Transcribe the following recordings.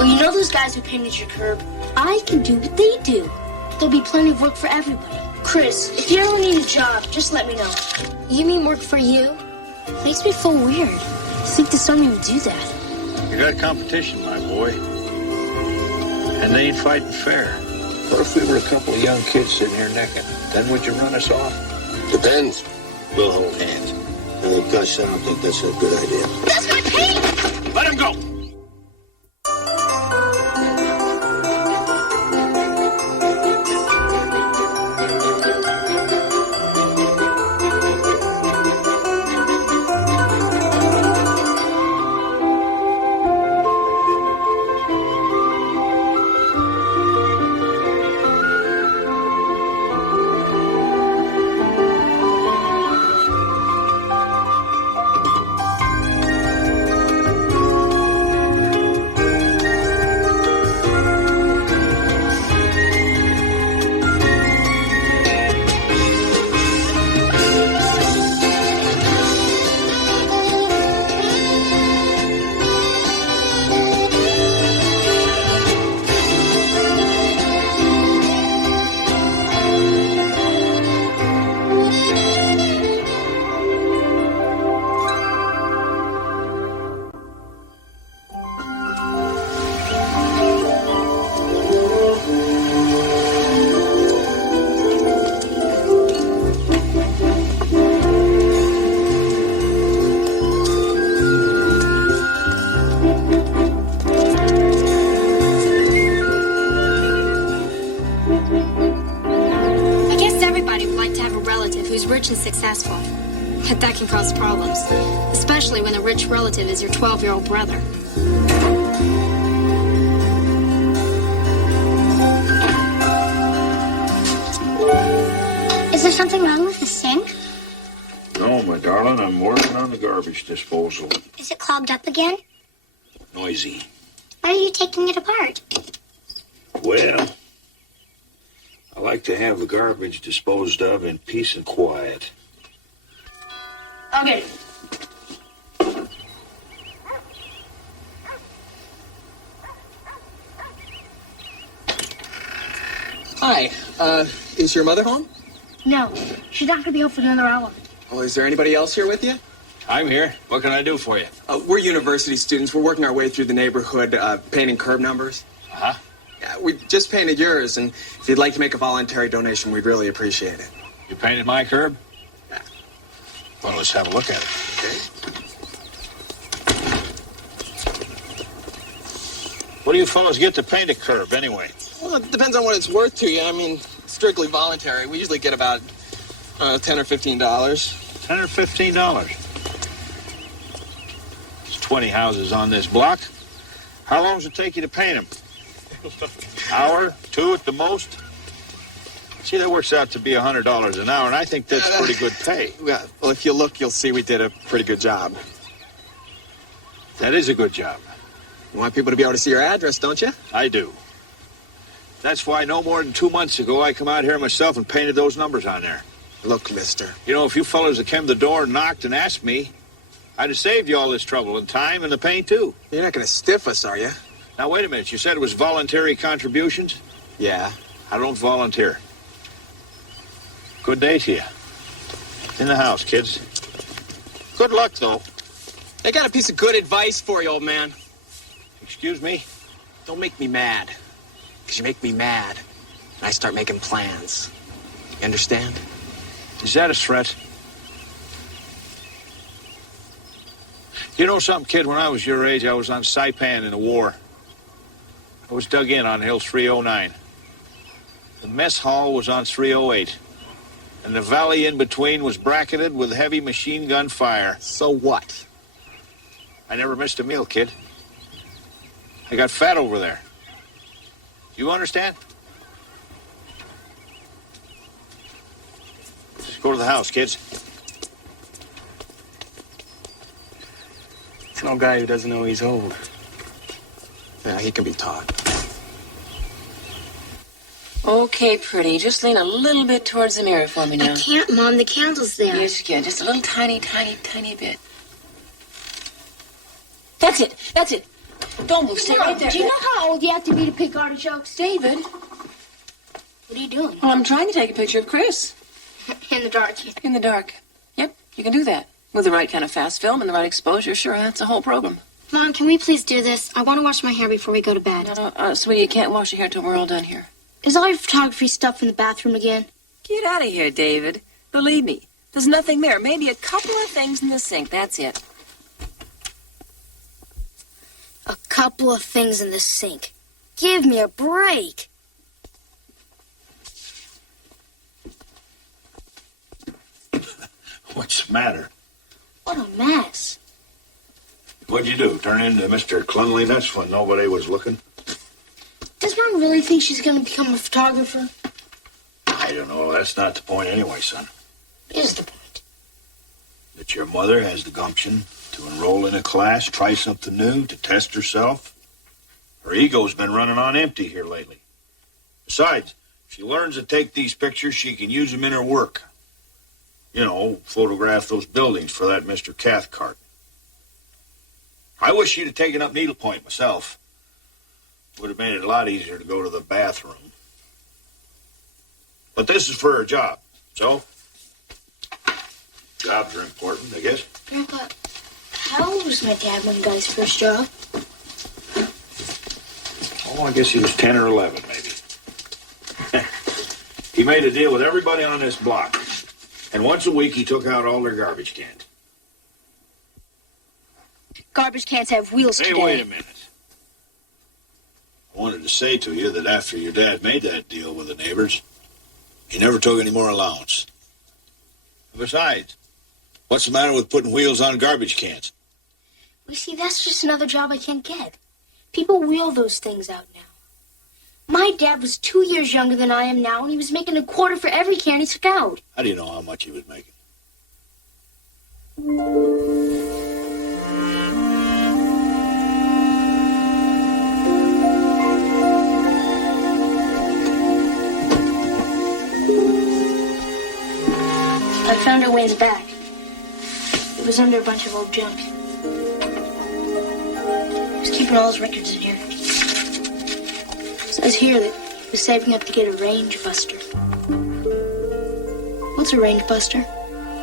Well, you know those guys who painted your curb? I can do what they do. There'll be plenty of work for everybody. Chris, if you ever need a job, just let me know. You mean work for you? Makes me feel weird. I think the Army would do that. You got competition, my boy. And they ain't fighting fair. What if we were a couple of young kids sitting here necking? Then would you run us off? Depends. We'll hold hands. Gus, I don't think that's a good idea. That's my paint! Let him go! Rich and successful. But that can cause problems, especially when the rich relative is your 12-year-old brother. Is there something wrong with the sink? No, my darling, I'm working on the garbage disposal. Is it clogged up again? Noisy. Why are you taking it apart? Well, I like to have the garbage disposed of in peace and quiet. Okay. Hi, is your mother home? No, she's not going to be home for another hour. Oh, is there anybody else here with you? I'm here. What can I do for you? We're university students. We're working our way through the neighborhood, painting curb numbers. Uh-huh. Yeah, we just painted yours, and if you'd like to make a voluntary donation, we'd really appreciate it. You painted my curb? Yeah. Well, let's have a look at it. Okay. What do you fellows get to paint a curb, anyway? Well, it depends on what it's worth to you. I mean, strictly voluntary. We usually get about $10 or $15. $10 or $15. There's 20 houses on this block. How long does it take you to paint them? Hour, two at the most? See, that works out to be $100 an hour, and I think that's pretty good pay. Yeah, well, if you look, you'll see we did a pretty good job. That is a good job. You want people to be able to see your address, don't you? I do. That's why no more than 2 months ago, I come out here myself and painted those numbers on there. Look, mister. You know, if you fellas had come to the door and knocked and asked me, I'd have saved you all this trouble and time and the pain, too. You're not going to stiff us, are you? Now, wait a minute. You said it was voluntary contributions? Yeah. I don't volunteer. Good day to you. In the house, kids. Good luck, though. I got a piece of good advice for you, old man. Excuse me? Don't make me mad. Because you make me mad, and I start making plans. You understand? Is that a threat? You know something, kid? When I was your age, I was on Saipan in the war. I was dug in on Hill 309. The mess hall was on 308. And the valley in between was bracketed with heavy machine gun fire. So what? I never missed a meal, kid. I got fat over there. You understand? Just go to the house, kids. It's no guy who doesn't know he's old. Yeah, he can be taught. Okay, pretty. Just lean a little bit towards the mirror for me now. I can't, Mom. The candle's there. Yes, you can. Just a little tiny bit. That's it. Don't move. Stay right there. Do you know how old you have to be to pick artichokes? David? What are you doing? Well, I'm trying to take a picture of Chris. In the dark. In the dark. Yep, you can do that. With the right kind of fast film and the right exposure, sure, that's a whole program. Mom, can we please do this? I want to wash my hair before we go to bed. Sweetie, you can't wash your hair till we're all done here. Is all your photography stuff in the bathroom again? Get out of here, David. Believe me, there's nothing there. Maybe a couple of things in the sink, that's it. A couple of things in the sink. Give me a break. What's the matter? What a mess. What'd you do? Turn into Mr. Cleanliness when nobody was looking? Does Mom really think she's going to become a photographer? I don't know. That's not the point anyway, son. It is the point. That your mother has the gumption to enroll in a class, try something new, to test herself. Her ego's been running on empty here lately. Besides, if she learns to take these pictures, she can use them in her work. You know, photograph those buildings for that Mr. Cathcart. I wish she'd have taken up needlepoint myself. Would have made it a lot easier to go to the bathroom. But this is for her job, so jobs are important, I guess. Grandpa, how old was my dad when he got his first job? Oh, I guess he was 10 or 11, maybe. He made a deal with everybody on this block. And once a week, he took out all their garbage cans. Garbage cans have wheels Hey, today. wait a minute. I wanted to say to you that after your dad made that deal with the neighbors, he never took any more allowance. Besides, what's the matter with putting wheels on garbage cans? You see, that's just another job I can't get. People wheel those things out now. My dad was 2 years younger than I am now, and he was making a quarter for every can he took out. How do you know how much he was making? I found it way in the back. It was under a bunch of old junk. He was keeping all his records in here. It says here that he was saving up to get a range buster. What's a range buster?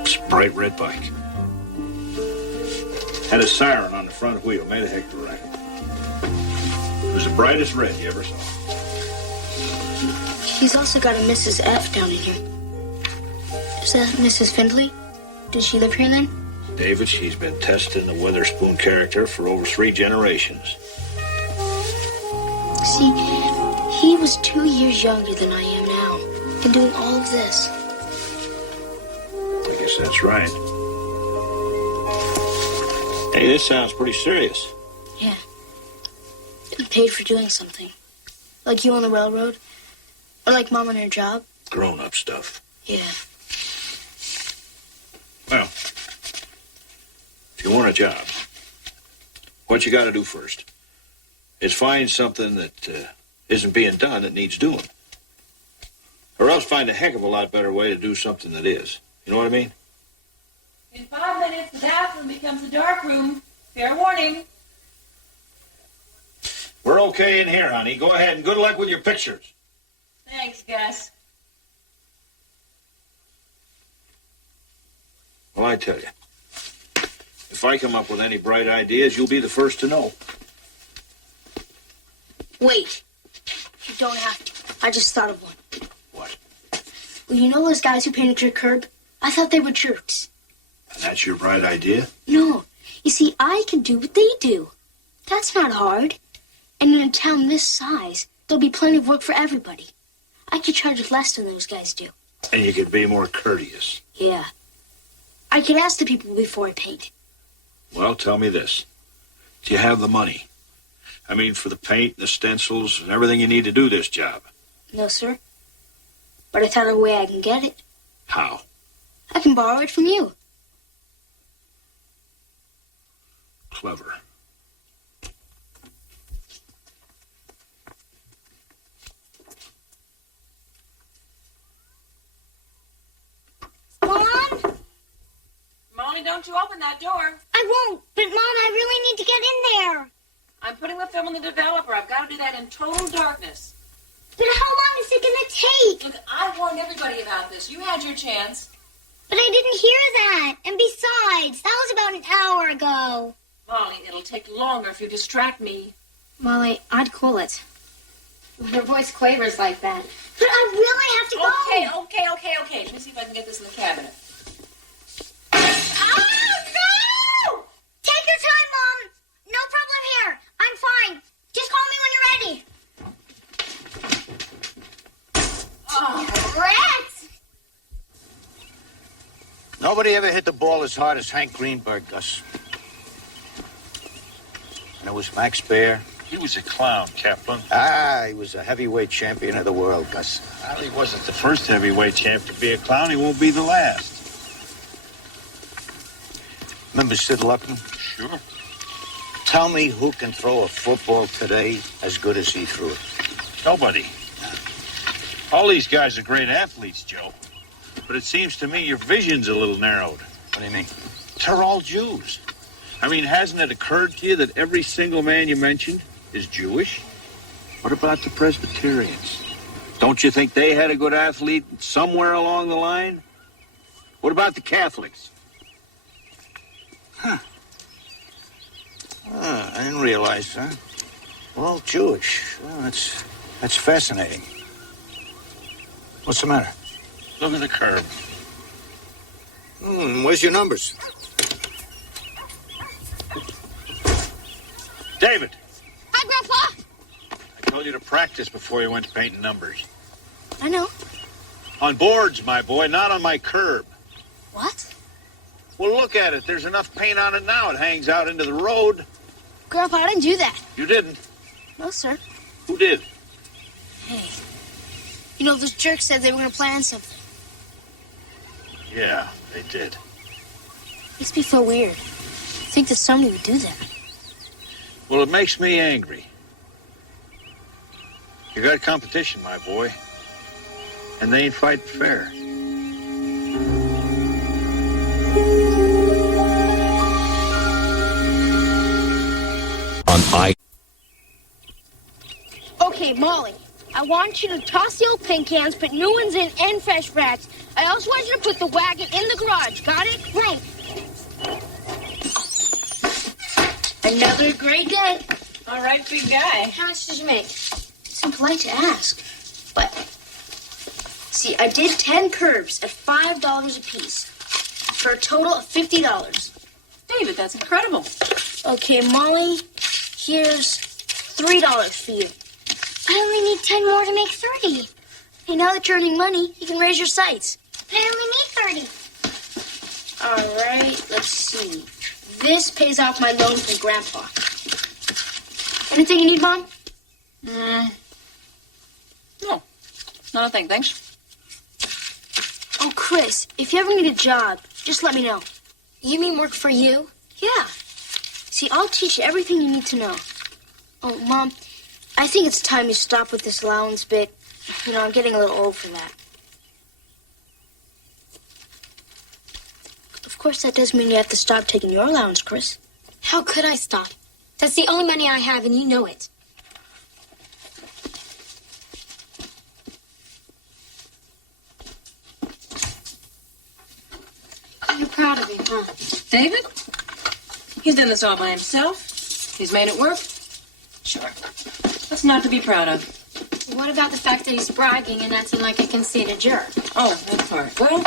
It's a bright red bike. Had a siren on the front wheel, made a heck of a racket. It was the brightest red you ever saw. He's also got a Mrs. F down in here. Is that Mrs. Findlay? Did she live here then? David, she's been testing the Witherspoon character for over 3 generations. See, he was 2 years younger than I am now, and doing all of this. I guess that's right. Hey, this sounds pretty serious. Yeah. Getting paid for doing something. Like you on the railroad? Or like Mom on her job? Grown-up stuff. Yeah. Well, if you want a job, what you got to do first is find something that isn't being done that needs doing. Or else find a heck of a lot better way to do something that is. You know what I mean? In 5 minutes, the bathroom becomes a dark room. Fair warning. We're okay in here, honey. Go ahead and good luck with your pictures. Thanks, Gus. Well, I tell you, if I come up with any bright ideas, you'll be the first to know. Wait. You don't have to. I just thought of one. What? Well, you know those guys who painted your curb? I thought they were jerks. And that's your bright idea? No. You see, I can do what they do. That's not hard. And in a town this size, there'll be plenty of work for everybody. I could charge less than those guys do. And you could be more courteous. Yeah. I could ask the people before I paint. Well, tell me this. Do you have the money? I mean, for the paint, the stencils, and everything you need to do this job. No, sir. But I thought of a way I can get it. How? I can borrow it from you. Clever. Mom? Molly, don't you open that door. I won't. But, Mom, I really need to get in there. I'm putting the film in the developer. I've got to do that in total darkness. But how long is it gonna take? Look, I warned everybody about this. You had your chance. But I didn't hear that. And besides, that was about an hour ago. Molly, it'll take longer if you distract me. Molly, I'd cool it. Her voice quavers like that. But I really have to go. Okay. Let me see if I can get this in the cabinet. Oh, no! Take your time, Mom. No problem here. I'm fine. Just call me when you're ready. Oh, rats! Nobody ever hit the ball as hard as Hank Greenberg, Gus. And it was Max Baer. He was a clown, Kaplan. He was a heavyweight champion of the world, Gus. Well, he wasn't the first heavyweight champ to be a clown. He won't be the last. Remember Sid Luckman? Sure. Tell me who can throw a football today as good as he threw it. Nobody. All these guys are great athletes, Joe. But it seems to me your vision's a little narrowed. What do you mean? They're all Jews. I mean, hasn't it occurred to you that every single man you mentioned is Jewish? What about the Presbyterians? Don't you think they had a good athlete somewhere along the line? What about the Catholics? I didn't realize, huh? Well, Jewish. Well, that's fascinating. What's the matter? Look at the curve. Where's your numbers? David! Hi, Grandpa. I told you to practice before you went to painting numbers. I know. On boards, my boy, not on my curb. What? Well, look at it. There's enough paint on it now. It hangs out into the road. Grandpa, I didn't do that. You didn't. No, sir. Who did? Hey. You know, those jerks said they were going to plan something. Yeah, they did. Makes me feel weird. I think that somebody would do that. Well, it makes me angry. You got competition, my boy. And they ain't fighting fair. Okay, Molly. I want you to toss the old paint cans, put new ones in, and fresh racks. I also want you to put the wagon in the garage. Got it? Right. Another great day. All right, big guy. How much did you make? It's impolite to ask. But, see, I did 10 curves at $5 a piece for a total of $50. David, that's incredible. Okay, Molly, here's $3 for you. I only need 10 more to make 30. Hey, now that you're earning money, you can raise your sights. But I only need 30. All right, let's see. This pays off my loan from Grandpa. Anything you need, Mom? No, not a thing, thanks. Oh, Chris, if you ever need a job, just let me know. You mean work for you? Yeah. See, I'll teach you everything you need to know. Oh, Mom, I think it's time you stop with this allowance bit. You know, I'm getting a little old for that. Of course, that does mean you have to stop taking your allowance, Chris. How could I stop? That's the only money I have, and you know it. You're proud of me, huh? David? He's done this all by himself. He's made it work. Sure. That's not to be proud of. What about the fact that he's bragging and acting like a conceited jerk? Oh, that part. Well,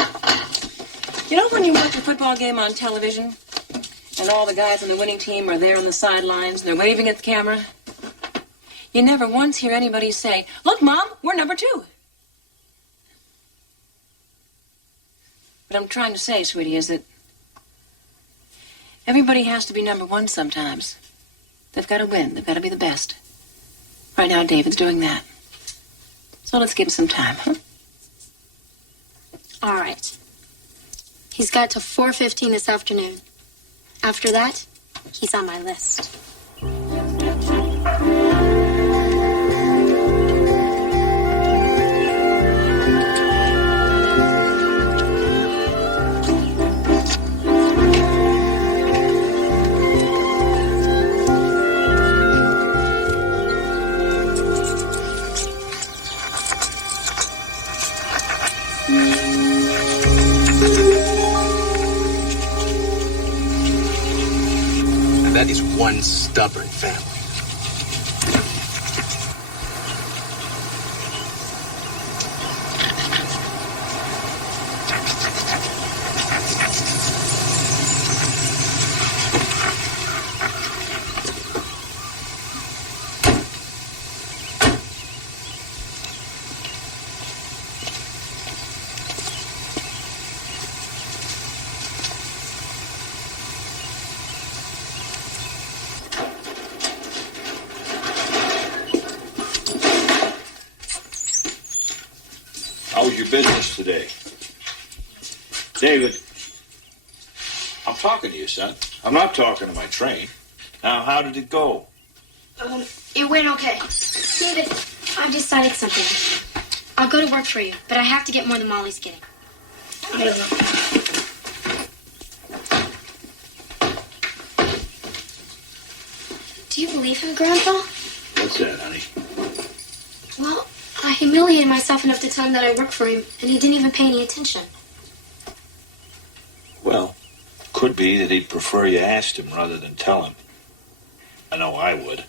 you know when you watch a football game on television and all the guys on the winning team are there on the sidelines and they're waving at the camera? You never once hear anybody say, "Look, Mom, we're number 2. What I'm trying to say, sweetie, is that everybody has to be number 1 sometimes. They've got to win. They've got to be the best. Right now, David's doing that. So let's give him some time, huh? All right. He's got till 4:15 this afternoon. After that, he's on my list. one stubborn family. How's your business today? David, I'm talking to you, son. I'm not talking to my train. Now, how did it go? It went okay. David, I've decided something. I'll go to work for you, but I have to get more than Molly's getting. I don't know. Do you believe him, Grandpa? What's that, honey? Well, I humiliated myself enough to tell him that I work for him, and he didn't even pay any attention. Well, could be that he'd prefer you asked him rather than tell him. I know I would.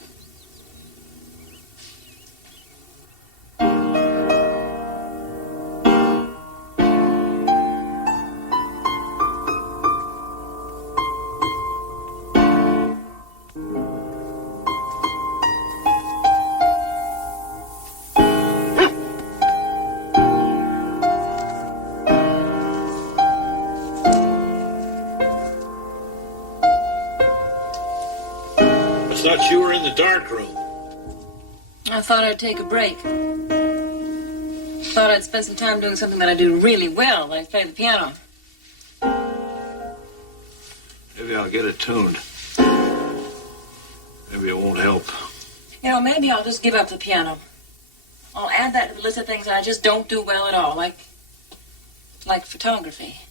I thought you were in the dark room. I thought I'd take a break. Thought I'd spend some time doing something that I do really well, like play the piano. Maybe I'll get it tuned. Maybe it won't help. You know, maybe I'll just give up the piano. I'll add that to the list of things I just don't do well at all, like photography.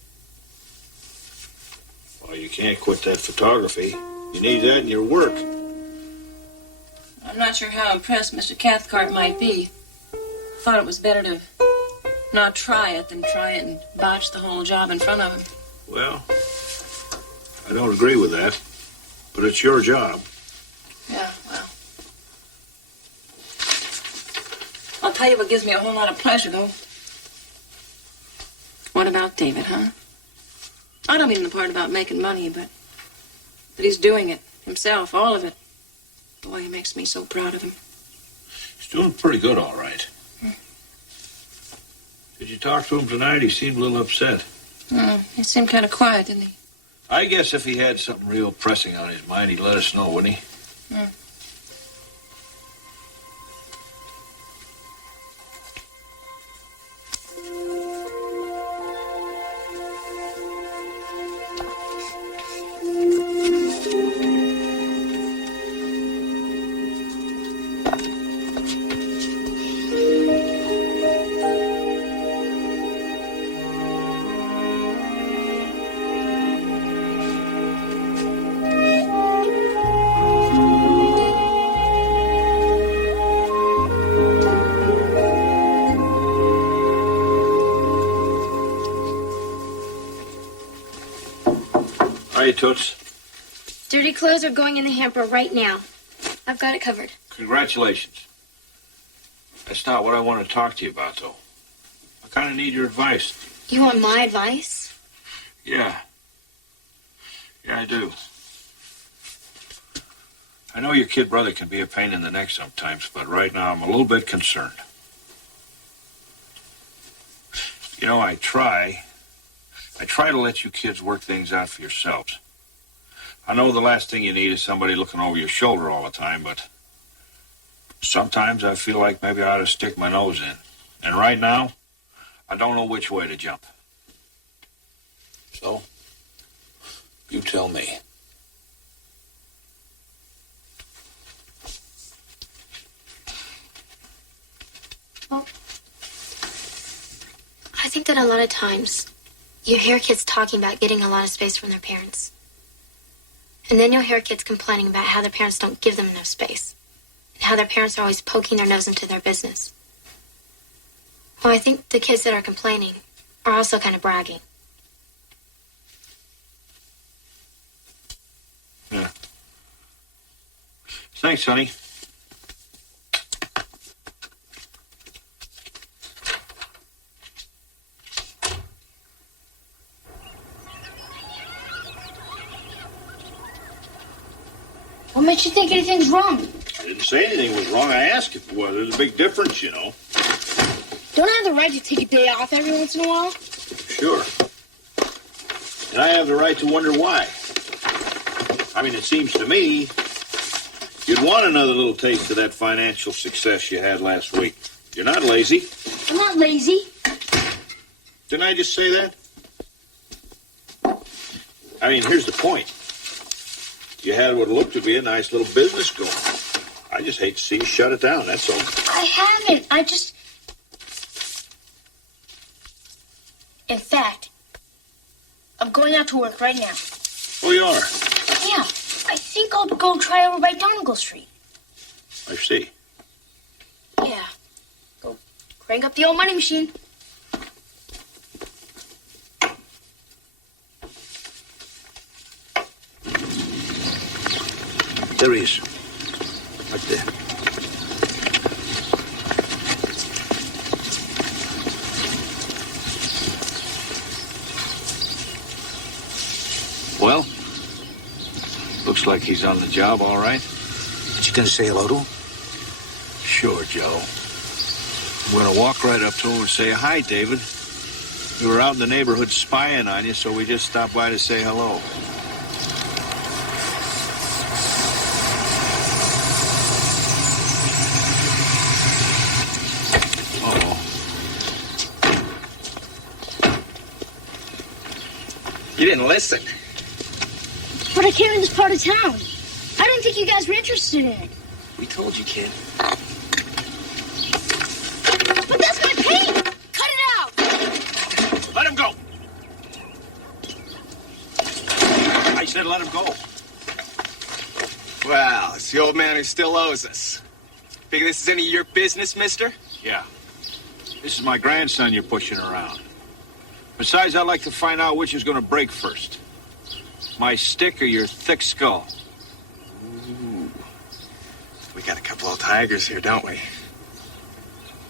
Well, you can't quit that photography. You need that in your work. I'm not sure how impressed Mr. Cathcart might be. Thought it was better to not try it than try it and botch the whole job in front of him. Well, I don't agree with that, but it's your job. Yeah, well. I'll tell you what gives me a whole lot of pleasure, though. What about David, huh? I don't mean the part about making money, but he's doing it himself, all of it. Boy, he makes me so proud of him. He's doing pretty good, all right. Did you talk to him tonight? He seemed a little upset. He seemed kind of quiet, didn't he? I guess if he had something real pressing on his mind, he'd let us know, wouldn't he? Hey, Toots. Dirty clothes are going in the hamper right now. I've got it covered. Congratulations. That's not what I want to talk to you about, though. I kind of need your advice. You want my advice? Yeah. Yeah, I do. I know your kid brother can be a pain in the neck sometimes, but right now I'm a little bit concerned. You know, I try to let you kids work things out for yourselves. I know the last thing you need is somebody looking over your shoulder all the time, but sometimes I feel like maybe I ought to stick my nose in. And right now, I don't know which way to jump. So, you tell me. Well, I think that a lot of times you hear kids talking about getting a lot of space from their parents. And then you'll hear kids complaining about how their parents don't give them enough space. And how their parents are always poking their nose into their business. Well, I think the kids that are complaining are also kind of bragging. Yeah. Thanks, honey. What makes you think anything's wrong? I didn't say anything was wrong. I asked if it was. There's a big difference, you know. Don't I have the right to take a day off every once in a while? Sure. And I have the right to wonder why. I mean, it seems to me you'd want another little taste of that financial success you had last week. You're not lazy. I'm not lazy. Didn't I just say that? I mean, here's the point. You had what looked to be a nice little business going. I just hate to see you shut it down, that's all. I haven't. In fact, I'm going out to work right now. Oh, you are? Yeah, I think I'll go try over by Donegal Street. I see. Yeah. Go crank up the old money machine. There he is. Right there. Well, looks like he's on the job all right. But you gonna say hello to him? Sure, Joe. I'm going to walk right up to him and say, "Hi, David. We were out in the neighborhood spying on you, so we just stopped by to say hello." You didn't listen. But I came in this part of town. I didn't think you guys were interested in it. We told you, kid. But that's my paint! Cut it out! Let him go. I said let him go. Well, it's the old man who still owes us. Think this is any of your business, mister? Yeah. This is my grandson you're pushing around. Besides, I'd like to find out which is going to break first. My stick or your thick skull? Ooh. We got a couple old tigers here, don't we?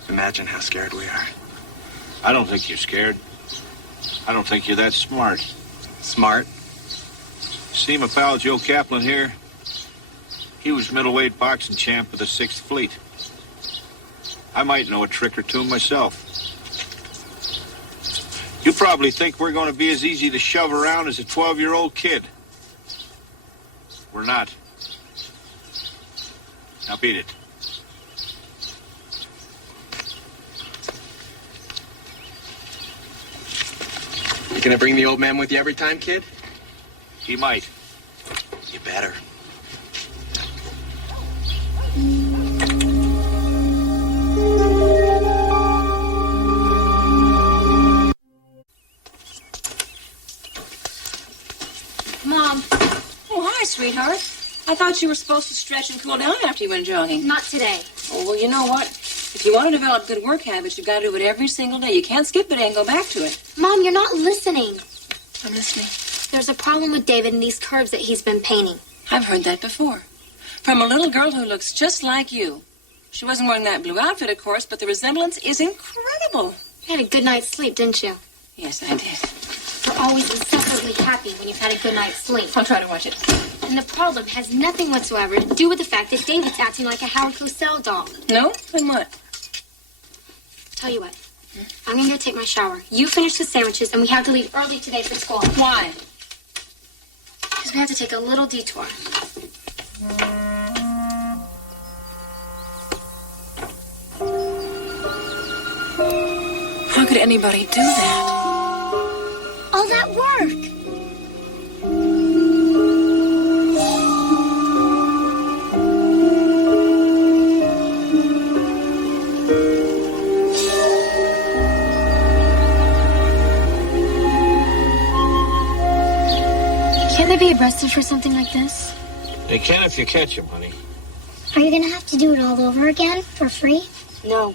Imagine how scared we are. I don't think you're scared. I don't think you're that smart. Smart? See my pal Joe Kaplan here? He was middleweight boxing champ of the 6th Fleet. I might know a trick or two myself. You probably think we're going to be as easy to shove around as a 12-year-old kid. We're not. Now beat it. You gonna bring the old man with you every time, kid? He might. You better. Mom. Oh, hi, sweetheart. I thought you were supposed to stretch and cool down after you went jogging. Not today. Oh, well, you know what? If you want to develop good work habits, you've got to do it every single day. You can't skip it and go back to it. Mom, you're not listening. I'm listening. There's a problem with David and these curbs that he's been painting. I've heard that before. From a little girl who looks just like you. She wasn't wearing that blue outfit, of course, but the resemblance is incredible. You had a good night's sleep, didn't you? Yes, I did. You're always excessively happy when you've had a good night's sleep. I'll try to watch it. And the problem has nothing whatsoever to do with the fact that David's acting like a Howard Cosell doll. No? Then what? Tell you what. I'm going to go take my shower. You finish the sandwiches, and we have to leave early today for school. Why? Because we have to take a little detour. How could anybody do that? All that work! Can't they be arrested for something like this? They can if you catch him, honey. Are you gonna have to do it all over again for free? No.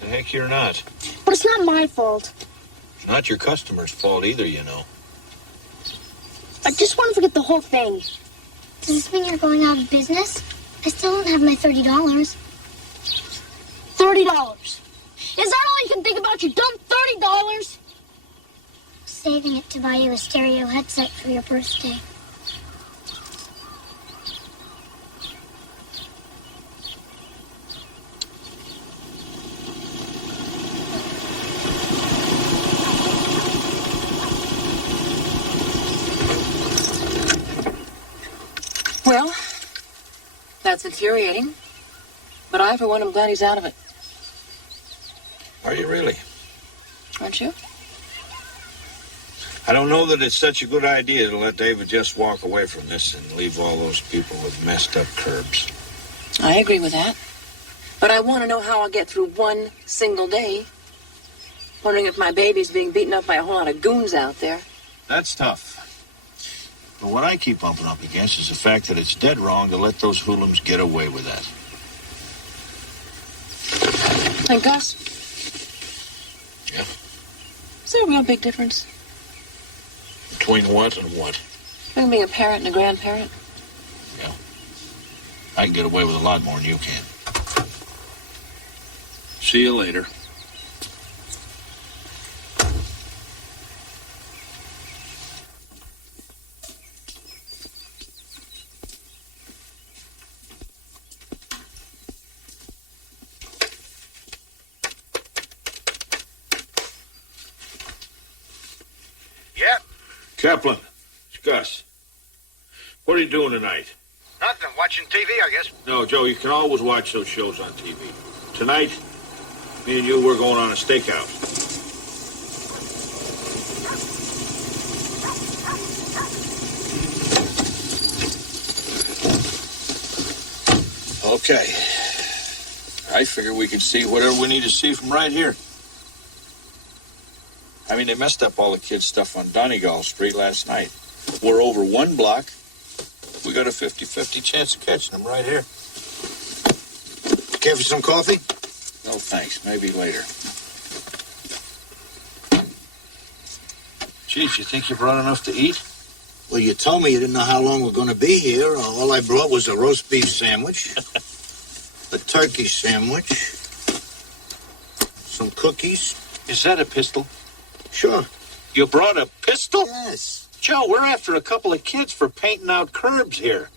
The heck you're not. But it's not my fault. It's not your customer's fault either, you know. I just want to forget the whole thing. Does this mean you're going out of business? I still don't have my $30. $30? Is that all you can think about, you dumb $30? Saving it to buy you a stereo headset for your birthday. Well, that's infuriating. But I, for one, am glad he's out of it. Are you really? Aren't you? I don't know that it's such a good idea to let David just walk away from this and leave all those people with messed up curbs. I agree with that. But I want to know how I'll get through one single day. Wondering if my baby's being beaten up by a whole lot of goons out there. That's tough. But what I keep bumping up against is the fact that it's dead wrong to let those hoodlums get away with that. And Gus? Yeah? Is there a real big difference Between what and what? between being a parent and a grandparent? Yeah. I can get away with a lot more than you can. See you later. Yep. Kaplan, it's Gus. What are you doing tonight? Nothing. Watching TV, I guess. No, Joe, you can always watch those shows on TV. Tonight, me and you, we're going on a stakeout. Okay. I figure we can see whatever we need to see from right here. I mean, they messed up all the kids' stuff on Donegal Street last night. We're over one block. We got a 50-50 chance of catching them right here. Care for some coffee? No, thanks. Maybe later. Chief, you think you brought enough to eat? Well, you told me you didn't know how long we're going to be here. All I brought was a roast beef sandwich, a turkey sandwich, some cookies. Is that a pistol? Sure. You brought a pistol? Yes. Joe, we're after a couple of kids for painting out curbs here.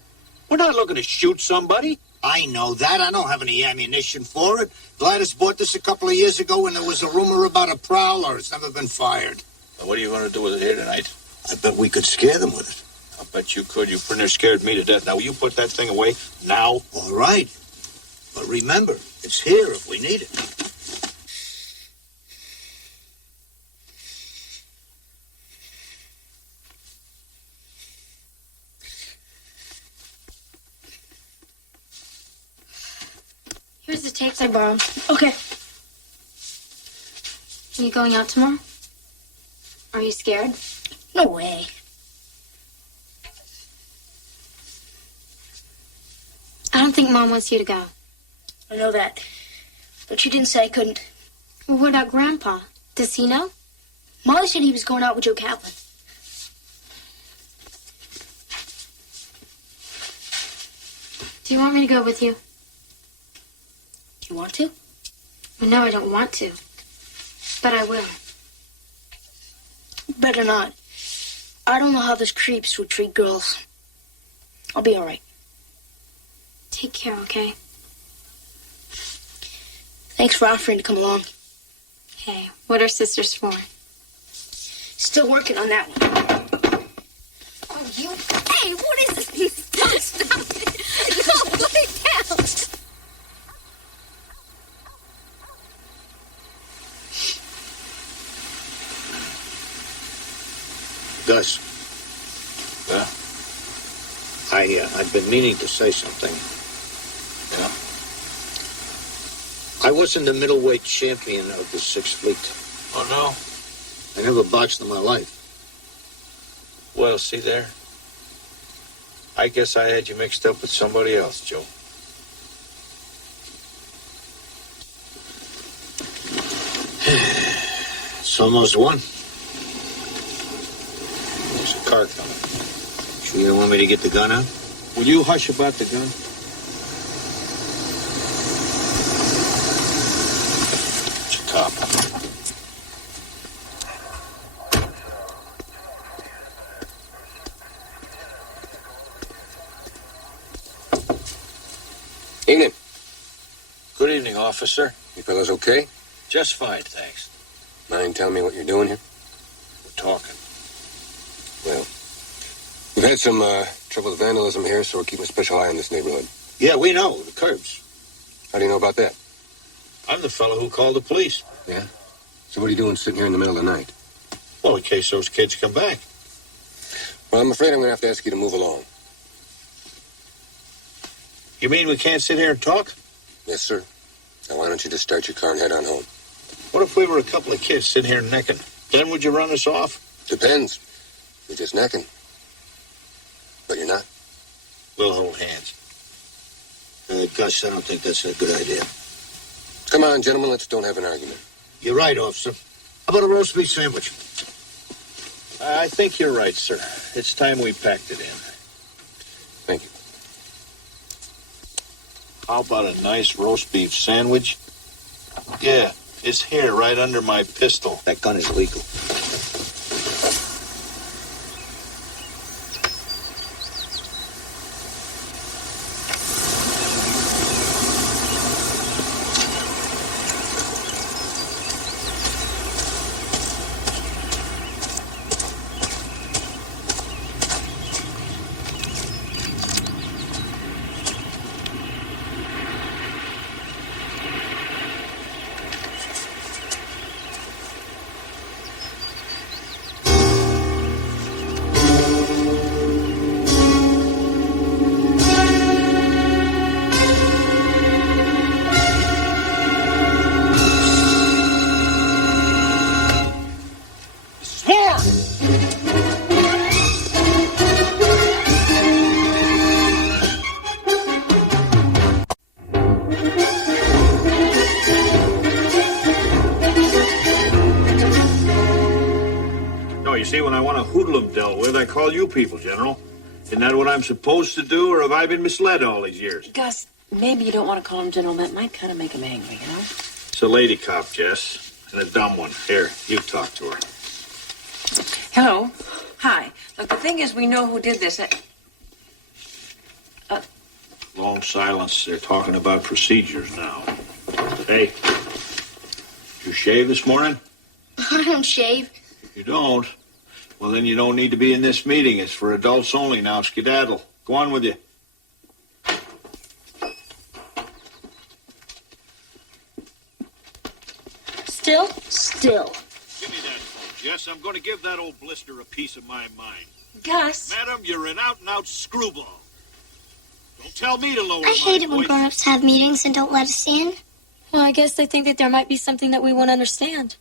We're not looking to shoot somebody. I know that. I don't have any ammunition for it. Gladys bought this a couple of years ago when there was a rumor about a prowler. It's never been fired. Well, what are you going to do with it here tonight? I bet we could scare them with it. I'll bet you could. You pretty near scared me to death. Now, will you put that thing away now? All right. But remember, it's here if we need it. Here's the tapes I borrowed. Okay. Are you going out tomorrow? Are you scared? No way. I don't think Mom wants you to go. I know that. But she didn't say I couldn't. Well, what about Grandpa? Does he know? Molly said he was going out with Joe Kaplan. Do you want me to go with you? Do you want to? Well, no, I don't want to. But I will. Better not. I don't know how those creeps would treat girls. I'll be all right. Take care, okay? Thanks for offering to come along. Hey, what are sisters for? Still working on that one. Oh, you... Hey, what is this? Stop it. No, put it down. Gus. Yeah? I've been meaning to say something. Yeah? I wasn't the middleweight champion of the 6th Fleet. Oh, no? I never boxed in my life. Well, see there? I guess I had you mixed up with somebody else, Joe. It's almost one. There's a car coming. Sure you don't want me to get the gun out? Will you hush about the gun? It's a cop. Evening. Good evening, officer. You fellas okay? Just fine, thanks. Mind telling me what you're doing here? We're talking. Well, we've had some trouble with vandalism here, so we're keeping a special eye on this neighborhood. Yeah, we know. The curbs. How do you know about that? I'm the fellow who called the police. Yeah? So what are you doing sitting here in the middle of the night? Well, in case those kids come back. Well, I'm afraid I'm going to have to ask you to move along. You mean we can't sit here and talk? Yes, sir. Now, why don't you just start your car and head on home? What if we were a couple of kids sitting here necking? Then would you run us off? Depends. You're just necking. But you're not. We'll hold hands. Gus, I don't think that's a good idea. Come on, gentlemen, let's don't have an argument. You're right, officer. How about a roast beef sandwich? I think you're right, sir. It's time we packed it in. Thank you. How about a nice roast beef sandwich? Yeah, it's here right under my pistol. That gun is legal. See, when I want a hoodlum dealt with, I call you people, General. Isn't that what I'm supposed to do, or have I been misled all these years? Gus, maybe you don't want to call him General. That might kind of make him angry, you know? It's a lady cop, Jess, and a dumb one. Here, you talk to her. Hello. Hi. Look, the thing is, we know who did this. Long silence. They're talking about procedures now. Hey, you shave this morning? I don't shave. If you don't, well, then you don't need to be in this meeting. It's for adults only now. Skedaddle. Go on with you. Still? Give me that phone, Jess. I'm going to give that old blister a piece of my mind. Gus. Madam, you're an out-and-out screwball. Don't tell me to lower my I hate it when voice. grown-ups have meetings and don't let us in. Well, I guess they think that there might be something that we won't understand.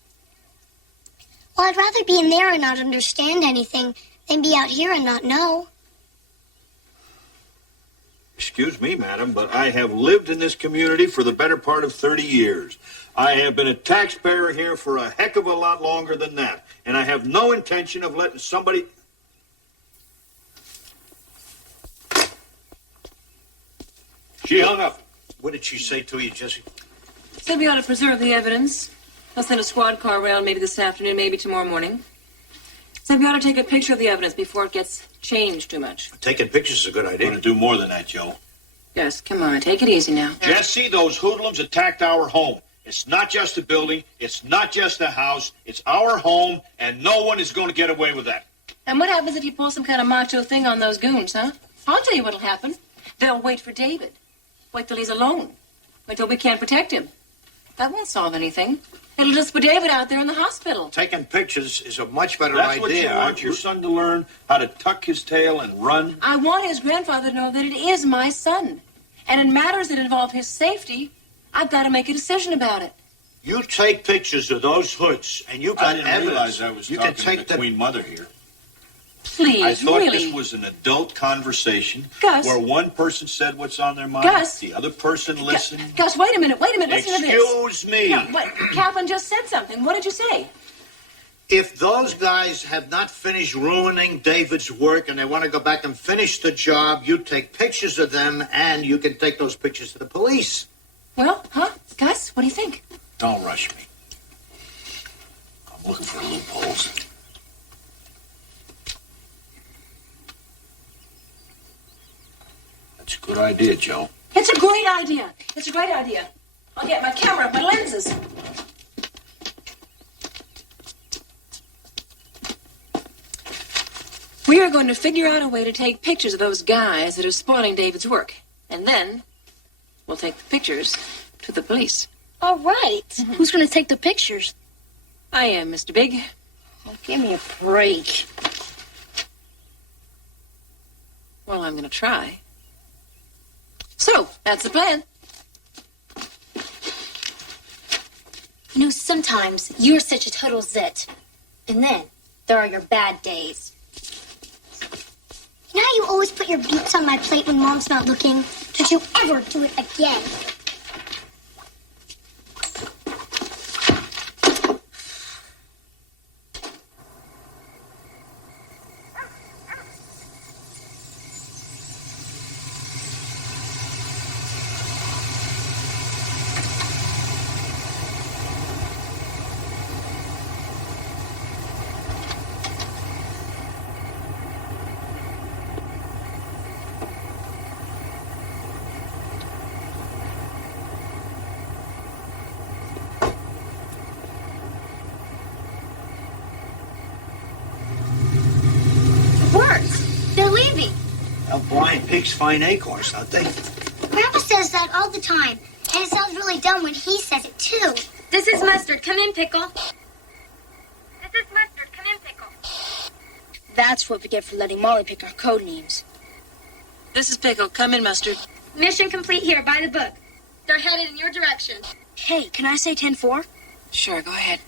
Well, I'd rather be in there and not understand anything than be out here and not know. Excuse me, madam, but I have lived in this community for the better part of 30 years. I have been a taxpayer here for a heck of a lot longer than that, and I have no intention of letting somebody... She hung up. What did she say to you, Jesse? Said we ought to preserve the evidence. I'll send a squad car around maybe this afternoon, maybe tomorrow morning. Said we ought to take a picture of the evidence before it gets changed too much. Taking pictures is a good I'm idea. going to do more than that, Joe. Yes, come on, take it easy now. Jesse, those hoodlums attacked our home. It's not just a building. It's not just a house. It's our home, and no one is going to get away with that. And what happens if you pull some kind of macho thing on those goons, huh? I'll tell you what'll happen. They'll wait for David. Wait till he's alone. Wait till we can't protect him. That won't solve anything. It'll just put David out there in the hospital. Taking pictures is a much better That's idea. what you want your son to learn, how to tuck his tail and run? I want his grandfather to know that it is my son. And in matters that involve his safety, I've got to make a decision about it. You take pictures of those hoods, and you I got didn't evidence. realize I was you can talking take to the the Queen Mother here. Please, I thought really. this was an adult conversation Gus. where one person said what's on their mind, Gus. the other person listened. Gus, wait a minute, listen to this. Excuse me. No, what? Kaplan just said something. What did you say? If those guys have not finished ruining David's work and they want to go back and finish the job, you take pictures of them and you can take those pictures to the police. Well, Gus, what do you think? Don't rush me. I'm looking for loopholes. That's a good idea, Joe. It's a great idea. It's a great idea. I'll get my camera, my lenses. We are going to figure out a way to take pictures of those guys that are spoiling David's work. And then we'll take the pictures to the police. All right. Who's going to take the pictures? I am, Mr. Big. Oh, give me a break. Well, I'm going to try. So, that's the plan. You know, sometimes you're such a total zit. And then there are your bad days. You know how you always put your beets on my plate when Mom's not looking? Don't you ever do it again. Blind pigs find acorns, don't they? Grandpa says that all the time, and it sounds really dumb when he says it, too. This is Mustard. Come in, Pickle. This is Mustard. Come in, Pickle. That's what we get for letting Molly pick our code names. This is Pickle. Come in, Mustard. Mission complete here, by the book. They're headed in your direction. Hey, can I say 10-4? Sure, go ahead.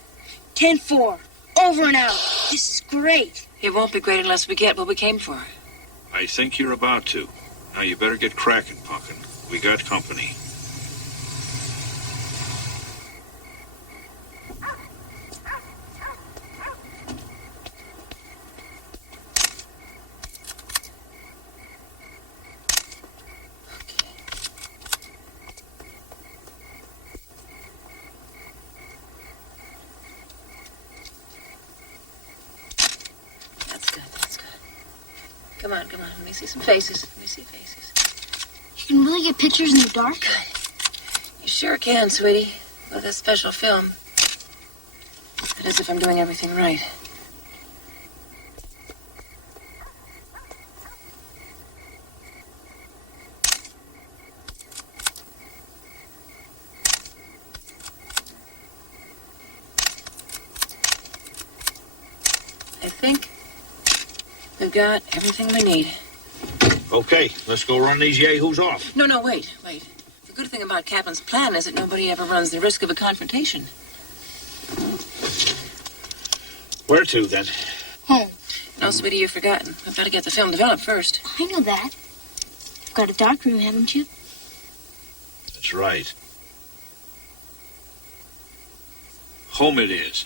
10-4. Over and out. This is great. It won't be great unless we get what we came for. I think you're about to. Now you better get cracking, Pumpkin. We got company. Come on. Let me see some faces. You can really get pictures in the dark? You sure can, sweetie. With this special film. That is if I'm doing everything right. I think we've got everything we need. Okay, let's go run these yahoos off. No, wait. The good thing about Kaplan's plan is that nobody ever runs the risk of a confrontation. Where to, then? Home. No, sweetie, you've forgotten. We've got to get the film developed first. I know that. You've got a darkroom, haven't you? That's right. Home it is.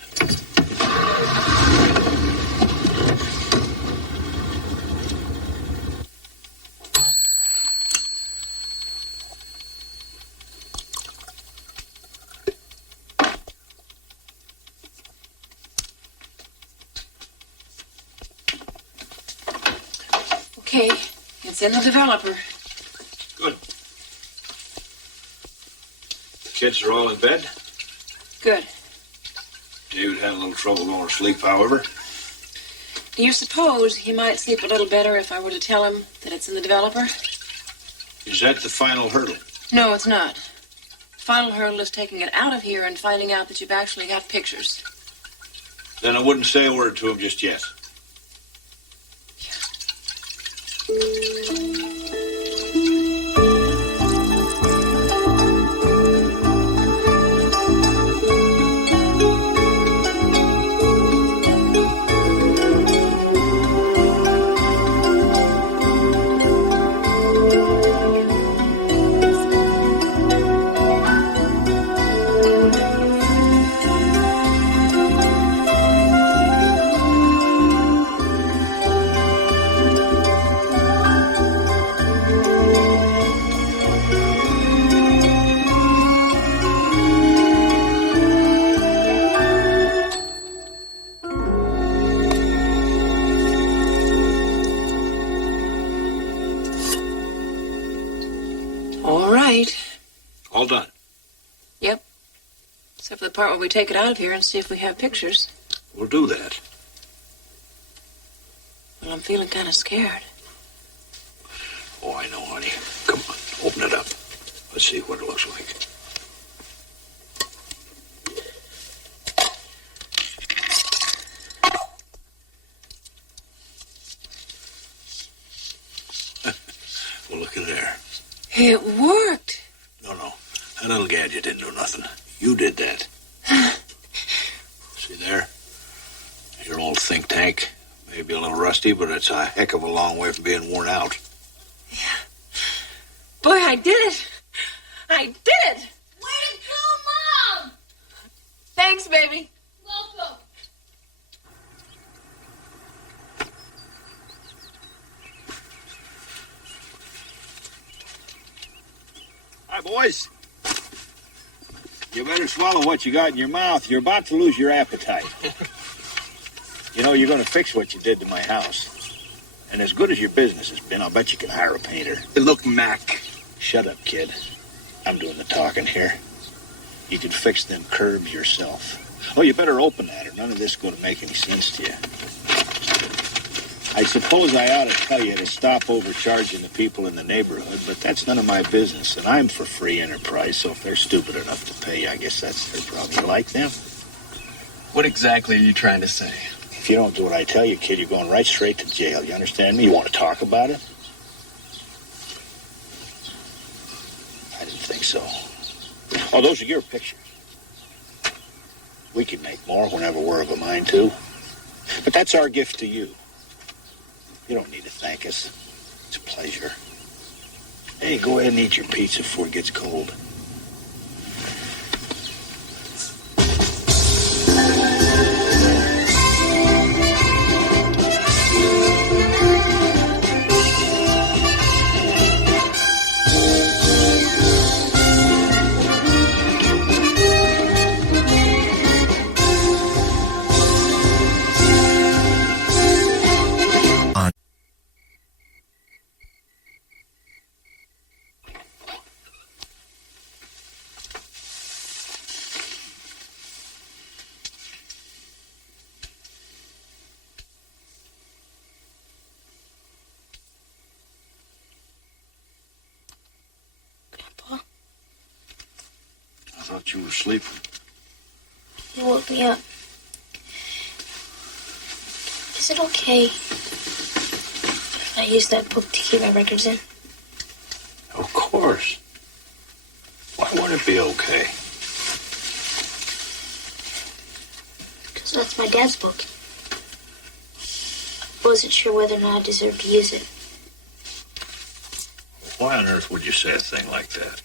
Okay, it's in the developer. Good. The kids are all in bed? Good. David had a little trouble going to sleep, however. Do you suppose he might sleep a little better if I were to tell him that it's in the developer? Is that the final hurdle? No, it's not. The final hurdle is taking it out of here and finding out that you've actually got pictures. Then I wouldn't say a word to him just yet. All done. Yep. Except for the part where we take it out of here and see if we have pictures. We'll do that. Well, I'm feeling kind of scared. Oh, I know, honey. Come on, open it up. Let's see what it looks like. Well, look at there. It worked. No. That little gadget didn't do nothing. You did that. See there? Your old think tank. Maybe a little rusty, but it's a heck of a long way from being worn out. Yeah. Boy, I did it. I did it. Way to go, Mom! Thanks, baby. Welcome. Hi, boys. You better swallow what you got in your mouth. You're about to lose your appetite. You know, you're going to fix what you did to my house. And as good as your business has been, I'll bet you can hire a painter. Look, Mac. Shut up, kid. I'm doing the talking here. You can fix them curbs yourself. Oh, you better open that, or none of this is going to make any sense to you. I suppose I ought to tell you to stop overcharging the people in the neighborhood, but that's none of my business, and I'm for free enterprise, so if they're stupid enough to pay, I guess that's their problem. You like them? What exactly are you trying to say? If you don't do what I tell you, kid, you're going right straight to jail. You understand me? You want to talk about it? I didn't think so. Oh, those are your pictures. We can make more whenever we're of a mind to. But that's our gift to you. You don't need to thank us. It's a pleasure. Hey, go ahead and eat your pizza before it gets cold. I thought you were sleeping. You woke me up. Is it okay if I use that book to keep my records in? Of course. Why wouldn't it be okay? Because that's my dad's book. I wasn't sure whether or not I deserved to use it. Why on earth would you say a thing like that?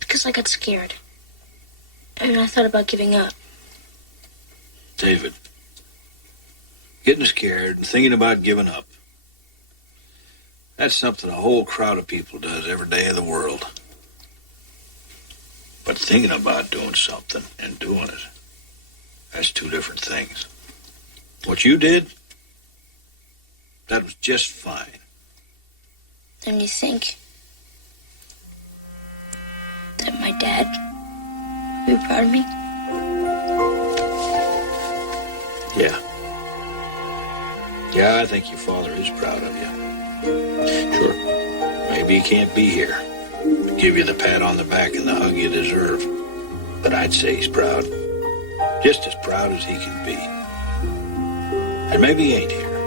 Because I got scared. And I thought about giving up. David, getting scared and thinking about giving up. That's something a whole crowd of people does every day of the world. But thinking about doing something and doing it, that's two different things. What you did, that was just fine. Then you think that my dad would be proud of me? Yeah. Yeah, I think your father is proud of you. Sure. Maybe he can't be here to give you the pat on the back and the hug you deserve. But I'd say he's proud. Just as proud as he can be. And maybe he ain't here.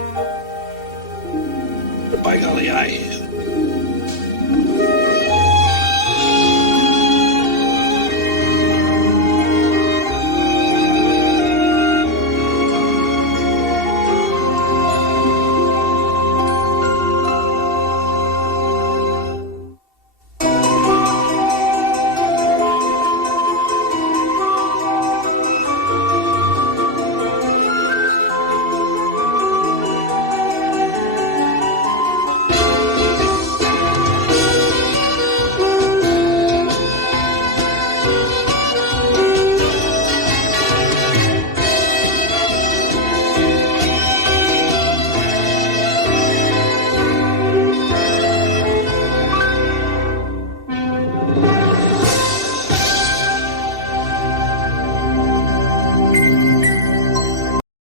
But by golly, I am.